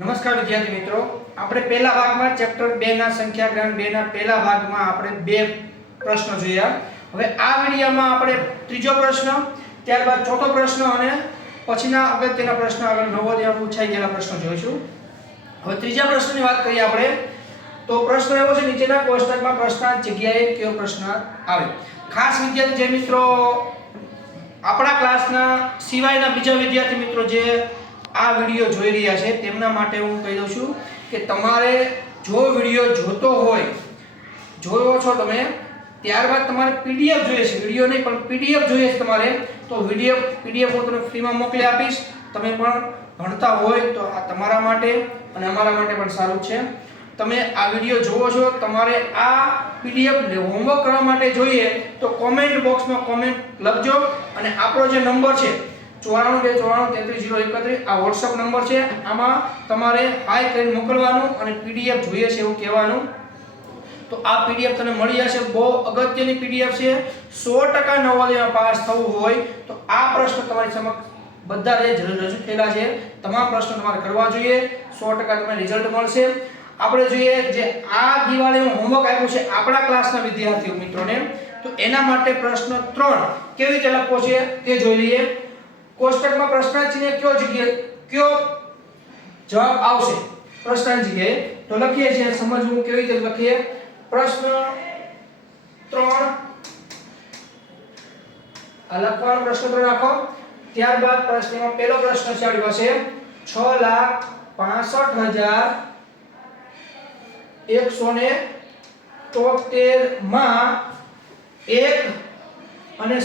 નમસ્કાર વિદ્યાર્થી મિત્રો, આપણે પહેલા ભાગમાં ચેપ્ટર 2 ના સંખ્યા ગ્રહણ 2 ના પહેલા ભાગમાં આપણે બે પ્રશ્નો જોયા. હવે આ વિડિયોમાં આપણે ત્રીજો પ્રશ્ન, ત્યારબાદ ચોથો પ્રશ્ન અને પછીના અગત્યના પ્રશ્ન આગળ નવોદયમાં પૂછાઈ ગયેલા પ્રશ્નો જોઈશું. હવે ત્રીજા પ્રશ્નની વાત કરીએ આપણે તો પ્રશ્ન એવો છે, નીચેના કોષ્ટકમાં પ્રશ્નાર્થ જગ્યાએ કયો પ્રશ્નાર્થ આવે. ખાસ વિદ્યાર્થી જે મિત્રો આપણા ક્લાસના સિવાયના બીજા વિદ્યાર્થી મિત્રો જે આ વિડિયો જોઈ રહ્યા છે તેમના માટે હું કહી દઉં છું કે તમારે જો વિડિયો જોયો છો તમે, ત્યારબાદ તમારે પીડીએફ જોઈએ છે, વિડિયો નહીં પણ પીડીએફ જોઈએ છે તમારે, તો પીડીએફ હું તમને ફ્રીમાં મોકલી આપીશ. તમે પણ ભણતા હોય તો આ તમારા માટે અને અમારા માટે પણ સારું છે. તમે આ વિડિયો જોવો છો, તમારે આ પીડીએફ હોમવર્ક કરવા માટે જોઈએ તો કોમેન્ટ બોક્સમાં કોમેન્ટ લખજો અને આપણો જે નંબર છે 9429433031 આ WhatsApp નંબર છે. આમાં તમારે હાઈ કરીને મોકલવાનું અને પીડીએફ જોઈએ છે એવું કહેવાનું. તો આ પીડીએફ તમને મળી જશે. બહુ અગત્યની પીડીએફ છે. 100% નવોદયમાં પાસ થવું હોય તો આ પ્રશ્ન તમારી સમક્ષ બધા રજૂ થયેલા છે. તમામ પ્રશ્નો તમારે કરવા જોઈએ. 100% તમને રિઝલ્ટ મળશે. આપણે જોઈએ જે આ દિવાળીનું હોમવર્ક આપ્યું છે આપણા ક્લાસના વિદ્યાર્થીઓ મિત્રોને, તો એના માટે પ્રશ્ન 3 કેવી રીતે લખવો છે તે જોઈ લઈએ. કોષ્ટકમાં પ્રશ્નાર્થ ચિહ્ન કયો જવાબ આવશે પ્રશ્નાર્થ જગ્યાએ તો લખીએ છીએ. સમજવું કેવી રીતે લખીએ. પ્રશ્ન 3 આ લખવાનો પ્રશ્ન 3 રાખો. ત્યારબાદ પ્રશ્નમાં પહેલો પ્રશ્ન છે આપણી પાસે 6,65,173 માં 1 અને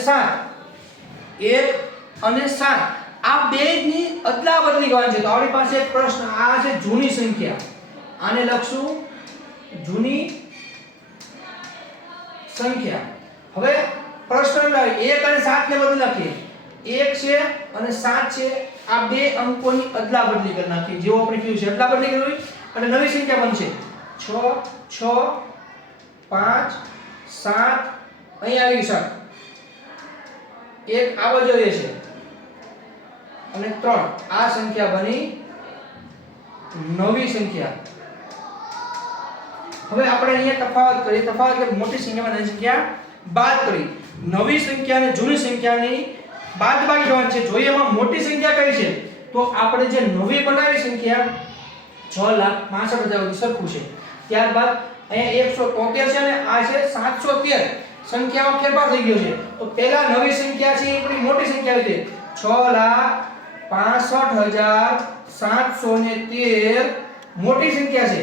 7 આ બેની અદલા બદલી કરવાની છે. તો આપણી પાસે એક પ્રશ્ન આ છે જૂની સંખ્યા, આને લખશું જૂની સંખ્યા. હવે પ્રશ્ન લાવી 1 અને 7 ને બદલી નાખીએ. 1 છે અને 7 છે, આ બે અંકોની અદલા બદલી કરી નાખીએ. જેવો આપણે કીધું છે અદલા બદલી કરવી અને નવી સંખ્યા બનશે 6 6 5 7 અહીંયા આવી 7 એક આ બાજુ આવે છે અને 3 આ સંખ્યા બની નવી સંખ્યા. હવે આપણે અહીંયા તફાવત કરીએ. તફાવત એટલે મોટી સંખ્યામાં નાની સંખ્યા બાદ કરી. નવી સંખ્યા અને જૂની સંખ્યાની બાદબાકી કરવાની છે. જોઈએ એમાં મોટી સંખ્યા કઈ છે તો આપણે જે નવી બનાવી સંખ્યા 6,65,000 સરખું છે. ત્યારબાદ અહીંયા 173 છે અને આ છે 713. સંખ્યામાં ફેરફાર થઈ ગયો છે. તો પહેલા નવી સંખ્યા છે એ આપણી મોટી સંખ્યા આવી છે 6,65,713 મોટી સંખ્યા છે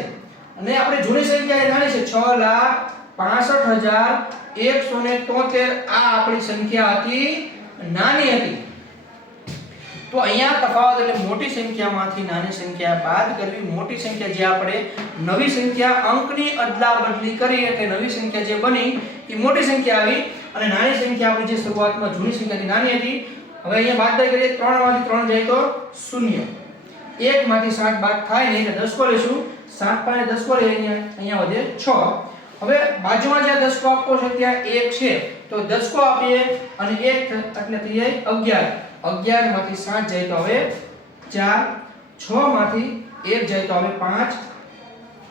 અને આપણે જૂની સંખ્યા એ નાની છે 6,65,173 આ આપણી સંખ્યા હતી, નાની હતી. તો અહીંયા તફાવત એટલે મોટી સંખ્યામાંથી નાની સંખ્યા બાદ કરવી. મોટી સંખ્યા જે આપણે નવી સંખ્યા અંકની અદલા બદલી કરી એટલે નવી સંખ્યા જે બની એ મોટી સંખ્યા આવી અને નાની સંખ્યા આપણી જે શરૂઆતમાં જૂની સંખ્યાથી નાની હતી. હવે અહીંયા બાદબાકી કરીએ. 3 માંથી 3 જાય તો 0. 1 માંથી 7 બાદ થાય નહીં એટલે દસકો લેશું. 7 પાસે દસકો લઈએ અહીંયા વધે 6. હવે બાજુમાં જ્યાં દસકો આપવો છે ત્યાં 1 છે તો દસકો આપીએ અને 1 એટલે થઈ જાય 11. 11 માંથી 7 જાય તો હવે 4. 6 માંથી 1 જાય તો હવે 5.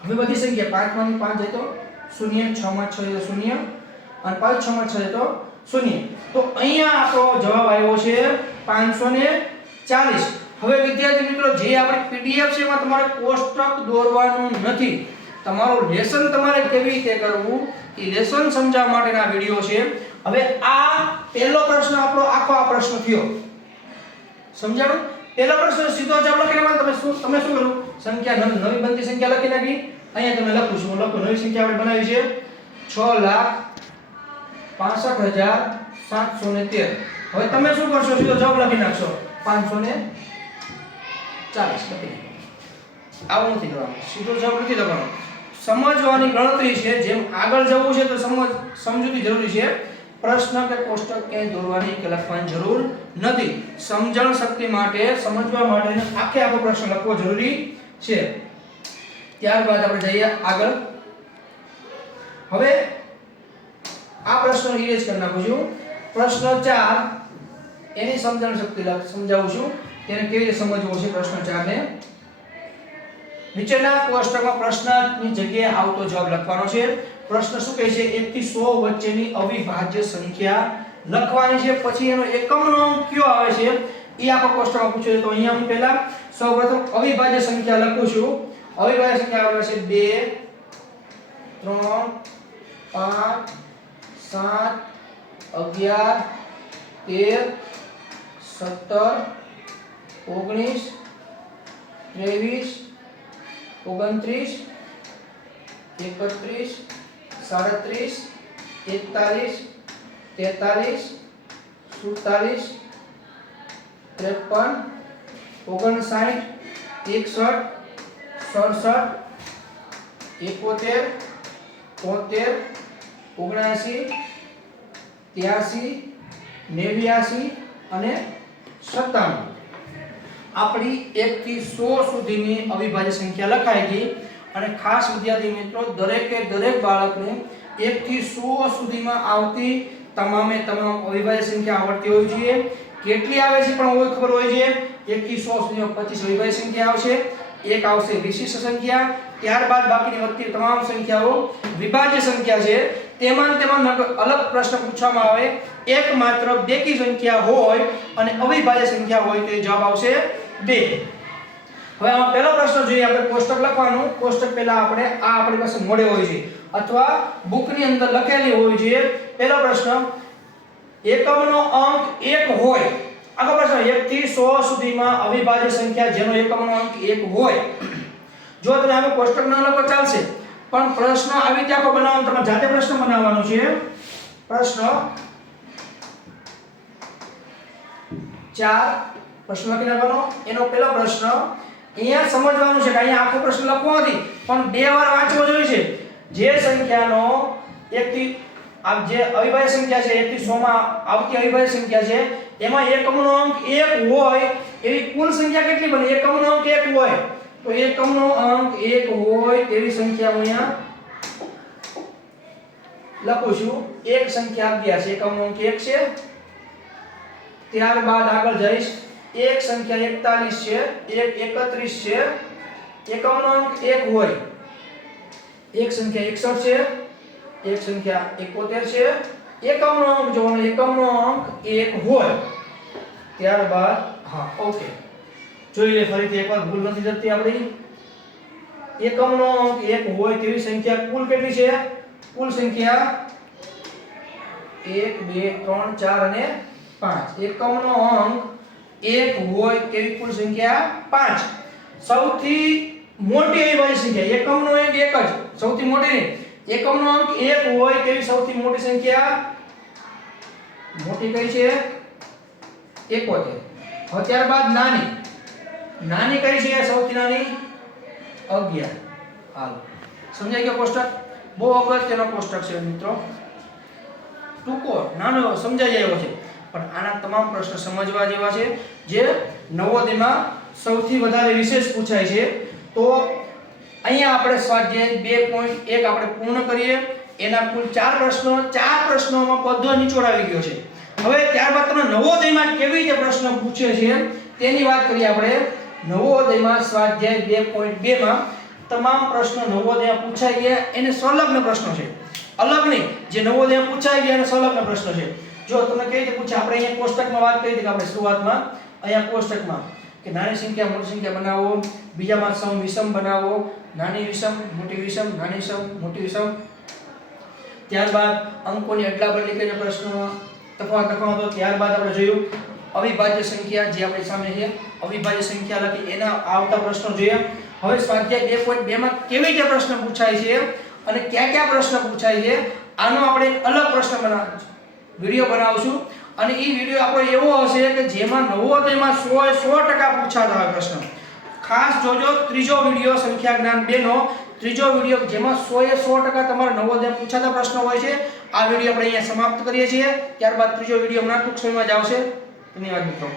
હવે બધી સંખ્યા 5 માંથી 5 જાય તો 0. 6 માંથી 6 જાય તો 0 અને 5 6 માંથી 6 જાય તો 0. તો અહીંયા આપણો જવાબ આવ્યો છે 540. હવે વિદ્યાર્થી મિત્રો જે આપણી પીડીએફ છે એમાં તમારે કોષ્ટક દોરવાનું નથી. તમારું લેસન તમારે કેવી રીતે કરવું એ લેસન સમજાવવા માટેના વિડિયો છે. હવે આ પહેલો પ્રશ્ન આપણો આખો આ પ્રશ્ન થયો. સમજાણું? પહેલો પ્રશ્ન સીધો જવાબ લખીને તમે શું કરો? સંખ્યા નવી બનતી સંખ્યા લખી નાખી. અહીંયા તમે લખું છું, લખો નવી સંખ્યા આપણે બનાવી છે 6,65,713. હવે તમે શું કરશો? સીધો જવાબ લખી નાખશો 540 લખી. આવું નથી કરવાનું, સીધો જવાબ નથી લખવાનો. સમજવાની ગણતરી છે. જેમ આગળ જવું છે તો સમજૂતી જરૂરી છે. પ્રશ્ન કે કોષ્ટક ક્યાંય દોરવાની કે લખવાની જરૂર નથી. સમજણ શક્તિ માટે, સમજવા માટે આખે આખો પ્રશ્ન લખવો જરૂરી છે. ત્યારબાદ આપણે જઈએ આગળ. હવે આ પ્રશ્ન ઇરેઝ કરી નાખું છું. પ્રશ્ન 4 એની સમજણ શક્તિ સમજાવું છું. તેને કેવી રીતે સમજવો છે પ્રશ્ન 4 ને. નીચેના કોષ્ટકમાં પ્રશ્નની જગ્યાએ આવતો જવાબ લખવાનો છે. પ્રશ્ન શું કહે છે? 1 થી 100 વચ્ચેની અવિભાજ્ય સંખ્યા લખવાની છે. પછી એનો એકમનો અંક કયો આવે છે એ આપણે કોષ્ટકમાં પૂછ્યું છે. તો અહીંયા હું પહેલા સૌપ્રથમ અવિભાજ્ય સંખ્યા લખું છું. અવિભાજ્ય સંખ્યા આવે છે 2 3 5 7 11 13 17 19 23 29 31 37 41 43 43 53 54 61 67 71 73 83 89 અને 97. આપણી 1 થી 100 સુધીની અવિભાજ્ય સંખ્યા લખાઈ ગઈ. અને ખાસ વિદ્યાર્થી મિત્રો, દરેક બાળકને 1 થી 100 સુધીમાં આવતી તમામ અવિભાજ્ય સંખ્યા આવડતી હોવી જોઈએ. કેટલી આવે છે પણ હોય ખબર હોય છે. 1 થી 100 સુધીમાં 25 અવિભાજ્ય સંખ્યા આવશે. એક આવશે વિશિષ્ટ સંખ્યા. ત્યારબાદ બાકીની વધતી તમામ સંખ્યાઓ વિભાજ્ય સંખ્યા છે. તેમાં અલગ પ્રશ્ન પૂછવામાં આવે, એકમાત્ર બેકી સંખ્યા હોય અને અવિભાજ્ય સંખ્યા હોય તો જવાબ આવશે 2. હવે આમાં પહેલો પ્રશ્ન જોઈએ આપણે. કોષ્ટક લખવાનું. કોષ્ટક પહેલા આપણે આપણી પાસે મોડે હોય છે અથવા બુકની અંદર લખેલી હોય છે. પહેલો પ્રશ્ન, એકમનો અંક 1 હોય. આગળ પ્રશ્ન, 1 થી 100 સુધીમાં અવિભાજ્ય સંખ્યા જેનો એકમનો અંક 1 હોય. જો તમે આનો કોષ્ટક ન લખો ચાલશે, પણ પ્રશ્ન આવી રીતે આખો બનાવવાનો, તમે જાતે પ્રશ્ન બનાવવાનો છે. પ્રશ્ન 4 પ્રશ્ન લખી નાખવાનો. એનો પહેલો પ્રશ્ન અહીંયા સમજવાનું છે કે અહીંયા આખો પ્રશ્ન લખવો નથી, પણ 2 વાર વાંચવો જોઈએ છે. જે સંખ્યાનો 1 થી જે અવિભાજ્ય સંખ્યા છે, 1 થી 100 માં આવતી અવિભાજ્ય સંખ્યા છે, એમાં એકમનો અંક 1 હોય એવી કુલ સંખ્યા કેટલી બને? એકમનો અંક 1 હોય તો એકમનો અંક 1 હોય તેવી સંખ્યા હું અહીંયા લખું છું. એક સંખ્યા 11 છે, એકમનો અંક 1 છે. ત્યારબાદ આગળ જઈશ, એક સંખ્યા 41 છે, એક 31 છે, એકમનો અંક 1 હોય. એક સંખ્યા 61 છે, એક સંખ્યા 71 છે, એકમનો અંક જોવાનો, એકમનો અંક 1 હોય. ત્યારબાદ હા ઓકે જોઈ લે ફરીથી એકવાર, ભૂલ નથી થતી આપણી. એકમનો અંક 1 હોય તેવી સંખ્યા કુલ કેટલી છે? કુલ સંખ્યા 1 2 3 4 અને 5. એકમનો અંક 1 હોય તેવી કુલ સંખ્યા 5. સૌથી મોટી અવિભાજ્ય સંખ્યા, એકમનો અંક 1 જ, સૌથી મોટી નહીં, એકમનો અંક 1 હોય તેવી સૌથી મોટી સંખ્યા મોટી કઈ છે? 71. હવે ત્યારબાદ નાની કઈ છે? સૌથી નાની 11. હાલો સમજાઈ ગયો કોષ્ટક? બહુ અગત્યનો કોષ્ટક છે મિત્રો. ટૂંકો નાનો સમજાઈ જાય એવો છે, પણ આના તમામ પ્રશ્ન સમજવા જેવા છે, જે નવોદયમાં સૌથી વધારે વિશેષ પૂછાય છે. તો અહીંયા આપણે સ્વાધ્યાય 2.1 આપણે પૂર્ણ કરીએ. એના કુલ 4 પ્રશ્નો, 4 પ્રશ્નોમાં બધો નિચોડ આવી ગયો છે. હવે ત્યારબાદ તમે નવોદયમાં કેવી રીતે પ્રશ્ન પૂછે છે તેની વાત કરીએ આપણે. નવોદયમાં સ્વાધ્યાય 2.2 માં તમામ પ્રશ્નો નવોદયમાં પૂછાઈ ગયા, એને સંલગ્ન પ્રશ્નો છે, અલગ નહીં. જે નવોદયમાં પૂછાઈ ગયા એને સંલગ્ન પ્રશ્નો છે. જો તમને કેવી રીતે પૂછે, આપણે અહીંયા કોષ્ટકમાં વાત કરી હતી કે આપણે શરૂઆતમાં અહીંયા કોષ્ટકમાં કે નાની સંખ્યા મોટી સંખ્યા બનાવો, બીજામાં સમ વિષમ બનાવો, નાની વિષમ મોટી વિષમ, નાની વિષમ મોટી વિષમ. ત્યારબાદ અંકોની અદલાબદલી કરીને પ્રશ્નોમાં તફાવત લખવાનો હતો. ત્યારબાદ આપણે જોયું અવિભાજ્ય સંખ્યા, જે આપણી સામે છે, અવિભાજ્ય સંખ્યા લખી એના આવતા પ્રશ્નો જોયા. હવે સ્વાધ્યાય 2.2 માં કેવી રીતે પ્રશ્ન પૂછાય છે અને કયા પ્રશ્ન પૂછાય છે, આનો આપણે એક અલગ પ્રશ્ન વિડિયો બનાવશું. અને એ વિડિયો આપણો એવો હશે કે જેમાં નવોદયમાં 100% પૂછાતા હોય પ્રશ્ન. ખાસ જોજો, ત્રીજો વિડિયો સંખ્યા જ્ઞાન 2 નો ત્રીજો વિડિયો, જેમાં 100% તમારા નવોદય પૂછાતા પ્રશ્નો હોય છે. આ વિડિયો આપણે અહીંયા સમાપ્ત કરીએ છીએ. ત્યારબાદ ત્રીજો વિડિયો હમણાં ટૂંક સમયમાં જ આવશે. ધન્યવાદ મિત્રો.